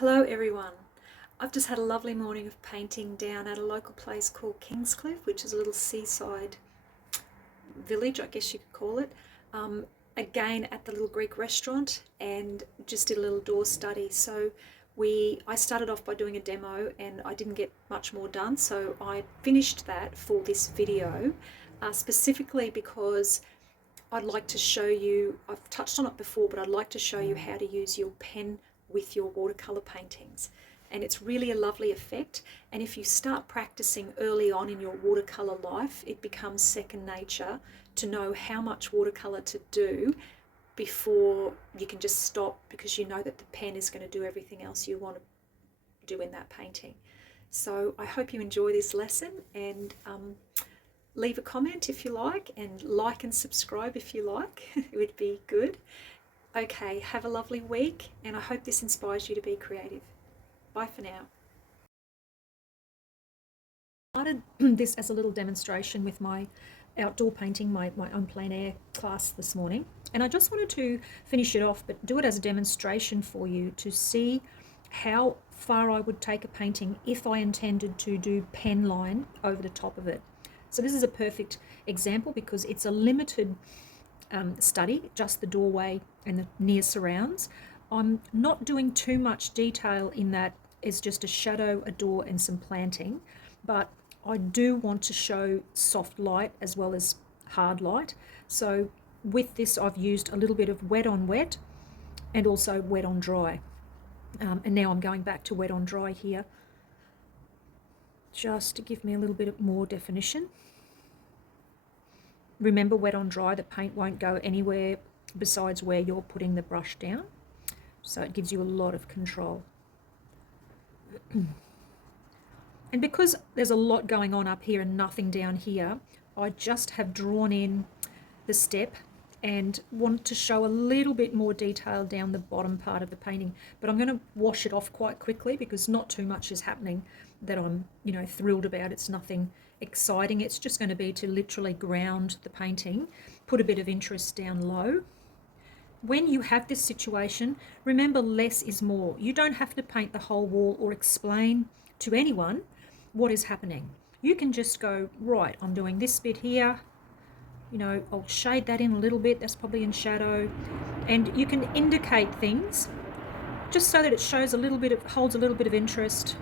Hello everyone. I've just had a lovely morning of painting down at a local place called Kingscliff, which is a little seaside village, I guess you could call it. Again at the little Greek restaurant, and just did a little door study. So I started off by doing a demo and I didn't get much more done, so I finished that for this video, specifically because I'd like to show you, I've touched on it before, but I'd like to show you how to use your pen with your watercolor paintings. And it's really a lovely effect. And if you start practicing early on in your watercolor life, it becomes second nature to know how much watercolor to do before you can just stop, because you know that the pen is going to do everything else you want to do in that painting. So I hope you enjoy this lesson, and leave a comment if you like and subscribe if you like. It would be good. Okay, have a lovely week, and I hope this inspires you to be creative. Bye for now. I started this as a little demonstration with my outdoor painting, my own plein air class this morning, and I just wanted to finish it off, but do it as a demonstration for you to see how far I would take a painting if I intended to do pen line over the top of it. So this is a perfect example because it's a limited study, just the doorway and the near surrounds. I'm not doing too much detail in that. It's just a shadow, a door and some planting, but I do want to show soft light as well as hard light. So with this I've used a little bit of wet on wet and also wet on dry, and now I'm going back to wet on dry here just to give me a little bit more definition. Remember, wet on dry, the paint won't go anywhere besides where you're putting the brush down, so it gives you a lot of control. And because there's a lot going on up here and nothing down here, I just have drawn in the step and want to show a little bit more detail down the bottom part of the painting, but I'm going to wash it off quite quickly because not too much is happening that I'm thrilled about. It's nothing exciting. It's just going to be to literally ground the painting, put a bit of interest down low. When you have this situation, remember, less is more. You don't have to paint the whole wall or explain to anyone what is happening. You can just go, right, I'm doing this bit here, I'll shade that in a little bit, that's probably in shadow, and you can indicate things just so that it shows holds a little bit of interest,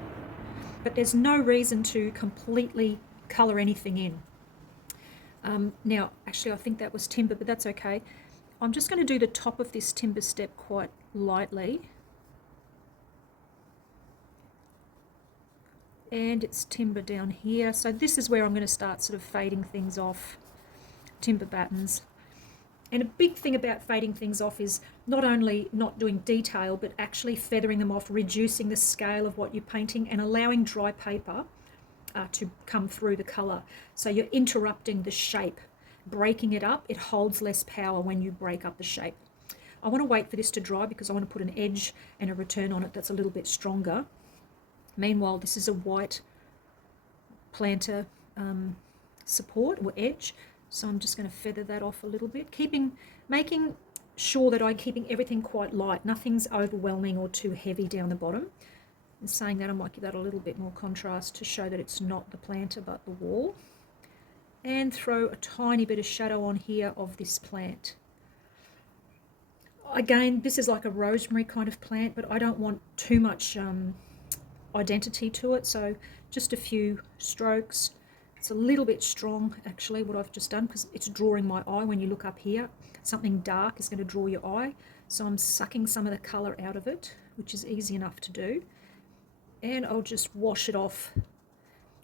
but there's no reason to completely color anything in. Now, actually, I think that was timber, but that's okay. I'm just going to do the top of this timber step quite lightly. And it's timber down here. So this is where I'm going to start sort of fading things off, timber battens. And a big thing about fading things off is not only not doing detail, but actually feathering them off, reducing the scale of what you're painting and allowing dry paper to come through the colour. So you're interrupting the shape, breaking it up. It holds less power when you break up the shape. I want to wait for this to dry because I want to put an edge and a return on it that's a little bit stronger. Meanwhile, this is a white planter support or edge, so I'm just going to feather that off a little bit, making sure that I'm keeping everything quite light. Nothing's overwhelming or too heavy down the bottom. And saying that, I might give that a little bit more contrast to show that it's not the planter but the wall. And throw a tiny bit of shadow on here of this plant. Again, this is like a rosemary kind of plant, but I don't want too much identity to it, so just a few strokes. It's a little bit strong actually what I've just done because it's drawing my eye. When you look up here, something dark is going to draw your eye, so I'm sucking some of the colour out of it, which is easy enough to do, and I'll just wash it off.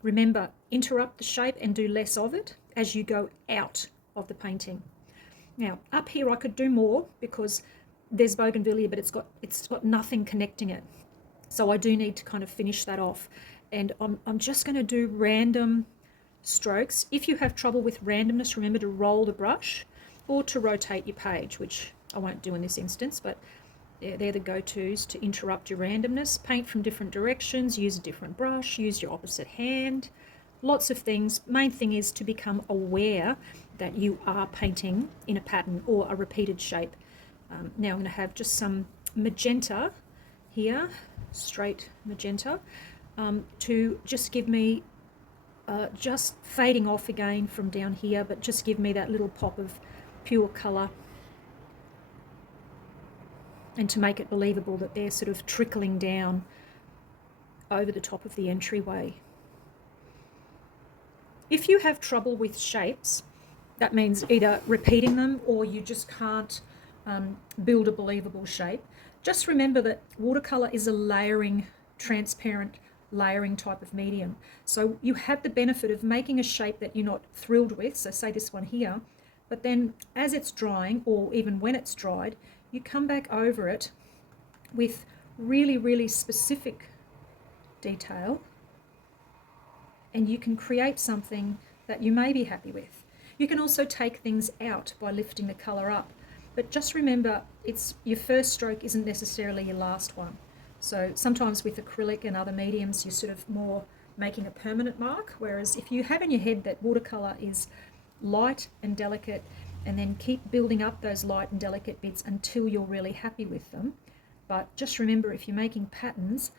Remember, interrupt the shape and do less of it as you go out of the painting. Now up here I could do more because there's bougainvillea, but it's got nothing connecting it. So I do need to kind of finish that off, and I'm just going to do random strokes. If you have trouble with randomness, remember to roll the brush or to rotate your page, which I won't do in this instance, but they're the go-tos to interrupt your randomness. Paint from different directions, use a different brush, use your opposite hand, lots of things. Main thing is to become aware that you are painting in a pattern or a repeated shape. Now I'm going to have just some magenta here straight magenta, to just give me, just fading off again from down here, but just give me that little pop of pure colour, and to make it believable that they're sort of trickling down over the top of the entryway. If you have trouble with shapes, that means either repeating them or you just can't build a believable shape, just remember that watercolour is a layering, transparent layering type of medium. So you have the benefit of making a shape that you're not thrilled with, so say this one here, but then as it's drying, or even when it's dried, you come back over it with really, really specific detail, and you can create something that you may be happy with. You can also take things out by lifting the colour up, but just remember, it's your first stroke isn't necessarily your last one. So sometimes with acrylic and other mediums, you're sort of more making a permanent mark, whereas if you have in your head that watercolour is light and delicate, and then keep building up those light and delicate bits until you're really happy with them. But just remember, if you're making patterns,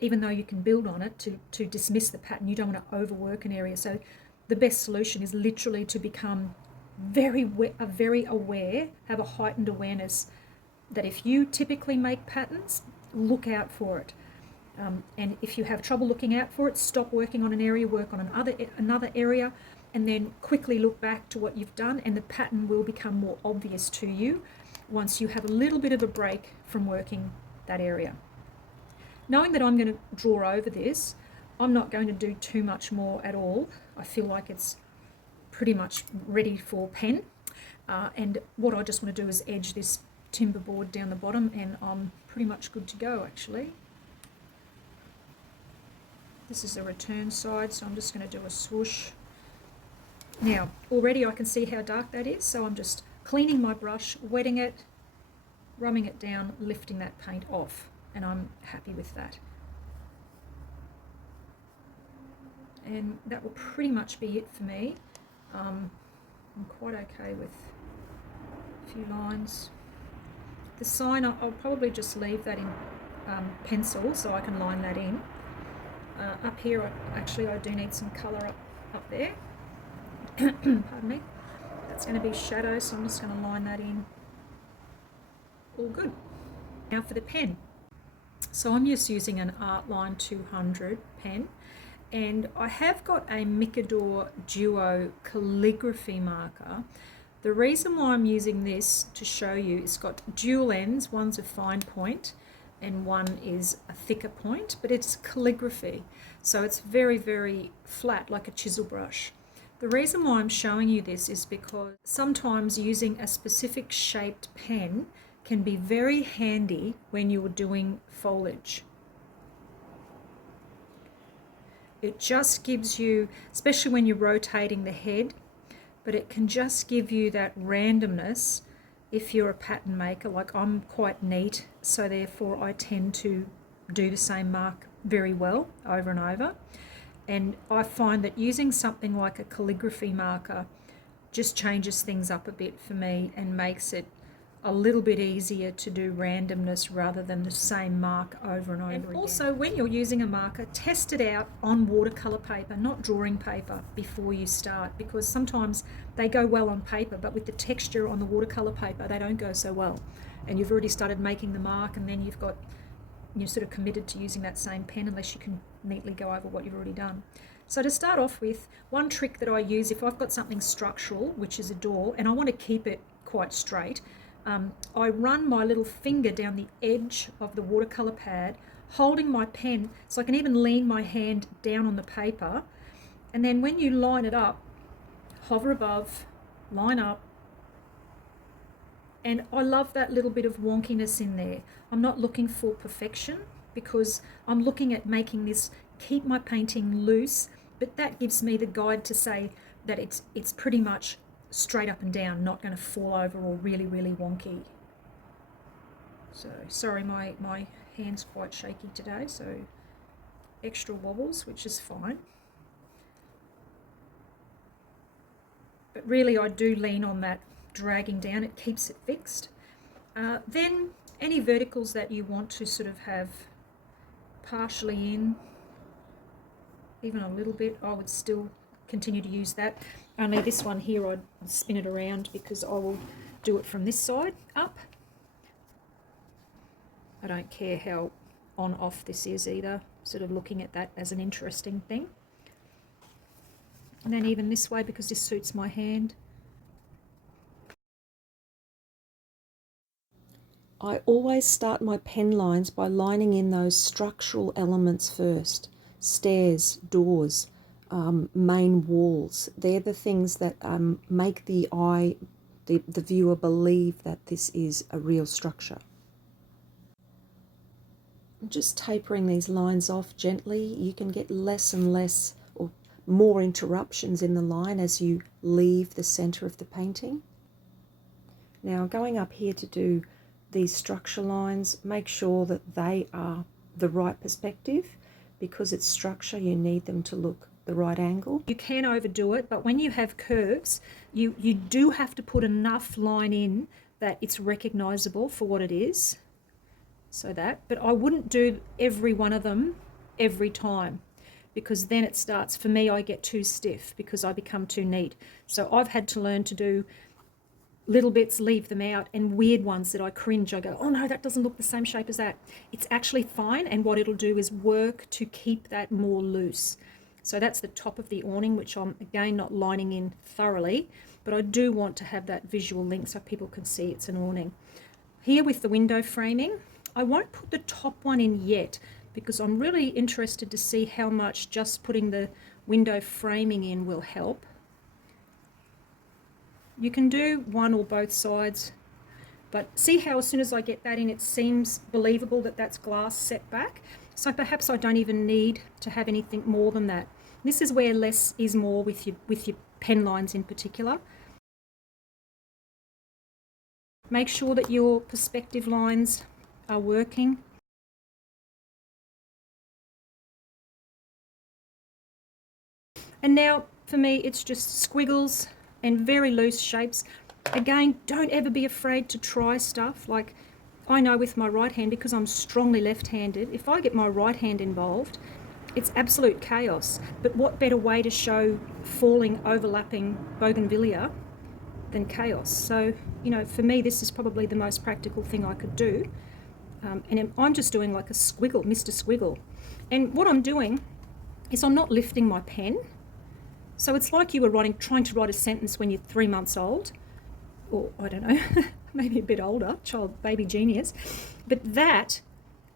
even though you can build on it, to dismiss the pattern, you don't want to overwork an area. So the best solution is literally to become very aware, have a heightened awareness that if you typically make patterns, look out for it. And if you have trouble looking out for it, stop working on an area, work on another area, and then quickly look back to what you've done, and the pattern will become more obvious to you once you have a little bit of a break from working that area. Knowing that I'm going to draw over this, I'm not going to do too much more at all. I feel like it's pretty much ready for pen. And what I just want to do is edge this timber board down the bottom, and I'm pretty much good to go actually. This is the return side, so I'm just going to do a swoosh. Now, already I can see how dark that is, so I'm just cleaning my brush, wetting it, rubbing it down, lifting that paint off, and I'm happy with that. And that will pretty much be it for me. I'm quite okay with a few lines. The sign, I'll probably just leave that in pencil so I can line that in. Up here, I do need some colour up there. Pardon me. That's going to be shadow, so I'm just going to line that in. All good. Now for the pen. So I'm just using an Artline 200 pen, and I have got a Micador Duo calligraphy marker. The reason why I'm using this to show you, it's got dual ends, one's a fine point and one is a thicker point, but it's calligraphy, so it's very, very flat, like a chisel brush. The reason why I'm showing you this is because sometimes using a specific shaped pen can be very handy when you're doing foliage. It just gives you, especially when you're rotating the head, but it can just give you that randomness if you're a pattern maker. Like, I'm quite neat, so therefore I tend to do the same mark very well over and over. And I find that using something like a calligraphy marker just changes things up a bit for me and makes it a little bit easier to do randomness rather than the same mark over and over again. Also, when you're using a marker, test it out on watercolour paper, not drawing paper, before you start, because sometimes they go well on paper, but with the texture on the watercolour paper, they don't go so well. And you've already started making the mark, and then you're sort of committed to using that same pen unless you can neatly go over what you've already done. So to start off with, one trick that I use, if I've got something structural, which is a door, and I want to keep it quite straight, I run my little finger down the edge of the watercolour pad, holding my pen, so I can even lean my hand down on the paper, and then when you line it up, hover above, line up, and I love that little bit of wonkiness in there. I'm not looking for perfection because I'm looking at making this keep my painting loose, but that gives me the guide to say that it's pretty much straight up and down, not going to fall over or really, really wonky. So, sorry, my hand's quite shaky today, so extra wobbles, which is fine. But really, I do lean on that dragging down, it keeps it fixed. Then any verticals that you want to sort of have partially in, even a little bit, I would still continue to use that. Only this one here I'd spin it around because I will do it from this side up. I don't care how on off this is either, sort of looking at that as an interesting thing. And then even this way, because this suits my hand. I always start my pen lines by lining in those structural elements first. Stairs, doors, main walls. They're the things that make the eye, the viewer believe that this is a real structure. Just tapering these lines off gently. You can get less and less or more interruptions in the line as you leave the center of the painting. Now going up here to do these structure lines, make sure that they are the right perspective. Because it's structure, you need them to look the right angle. You can overdo it, but when you have curves, you do have to put enough line in that it's recognizable for what it is. So that, but I wouldn't do every one of them every time, because then it starts, for me, I get too stiff because I become too neat. So I've had to learn to do little bits, leave them out, and weird ones that I cringe. I go, oh no, that doesn't look the same shape as that. It's actually fine, and what it'll do is work to keep that more loose. So that's the top of the awning, which I'm again not lining in thoroughly, but I do want to have that visual link so people can see it's an awning. Here with the window framing, I won't put the top one in yet because I'm really interested to see how much just putting the window framing in will help. You can do one or both sides, but see how as soon as I get that in, it seems believable that that's glass set back. So perhaps I don't even need to have anything more than that. This is where less is more with your pen lines in particular. Make sure that your perspective lines are working. And now for me, it's just squiggles and very loose shapes. Again, don't ever be afraid to try stuff. Like I know with my right hand, because I'm strongly left-handed, if I get my right hand involved, it's absolute chaos. But what better way to show falling, overlapping bougainvillea than chaos? So, you know, for me, this is probably the most practical thing I could do. And I'm just doing like a squiggle, Mr. Squiggle. And what I'm doing is I'm not lifting my pen. So it's like you were trying to write a sentence when you're 3 months old, or I don't know, maybe a bit older, baby genius. But that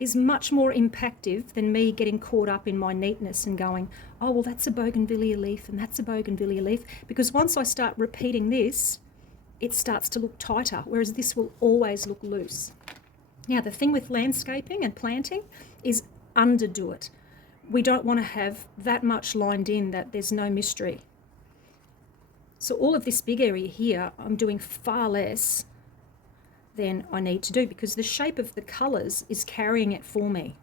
is much more impactful than me getting caught up in my neatness and going, oh, well, that's a bougainvillea leaf and that's a bougainvillea leaf. Because once I start repeating this, it starts to look tighter, whereas this will always look loose. Now, the thing with landscaping and planting is underdo it. We don't want to have that much lined in that there's no mystery. So all of this big area here, I'm doing far less than I need to do because the shape of the colours is carrying it for me.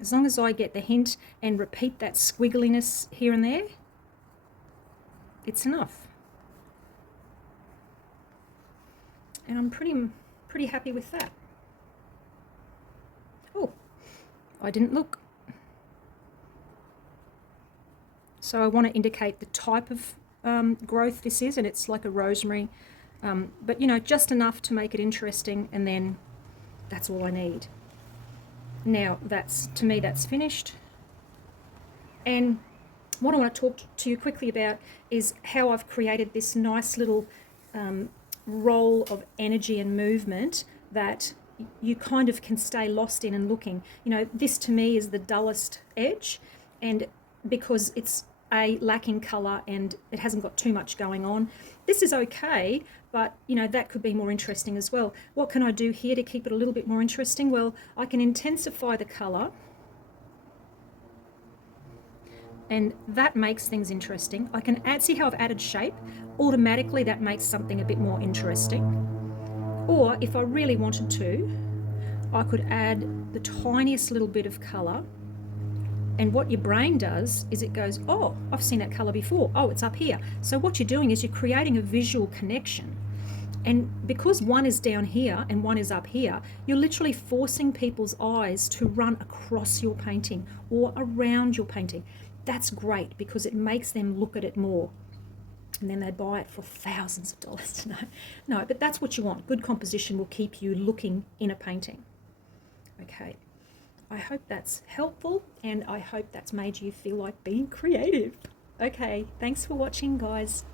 As long as I get the hint and repeat that squiggliness here and there, it's enough. And I'm pretty happy with that. Oh, I didn't look. So I want to indicate the type of growth this is, and it's like a rosemary, but you know, just enough to make it interesting, and then that's all I need. Now to me that's finished. And what I want to talk to you quickly about is how I've created this nice little roll of energy and movement that you kind of can stay lost in and looking. You know, this to me is the dullest edge, and because it's lacking colour and it hasn't got too much going on. This is okay, but you know, that could be more interesting as well. What can I do here to keep it a little bit more interesting? Well, I can intensify the colour, and that makes things interesting. I can add, see how I've added shape? Automatically that makes something a bit more interesting. Or if I really wanted to, I could add the tiniest little bit of colour. And what your brain does is it goes, oh, I've seen that colour before. Oh, it's up here. So what you're doing is you're creating a visual connection. And because one is down here and one is up here, you're literally forcing people's eyes to run across your painting or around your painting. That's great because it makes them look at it more. And then they buy it for thousands of dollars. No, but that's what you want. Good composition will keep you looking in a painting. Okay, I hope that's helpful, and I hope that's made you feel like being creative. Okay, thanks for watching, guys.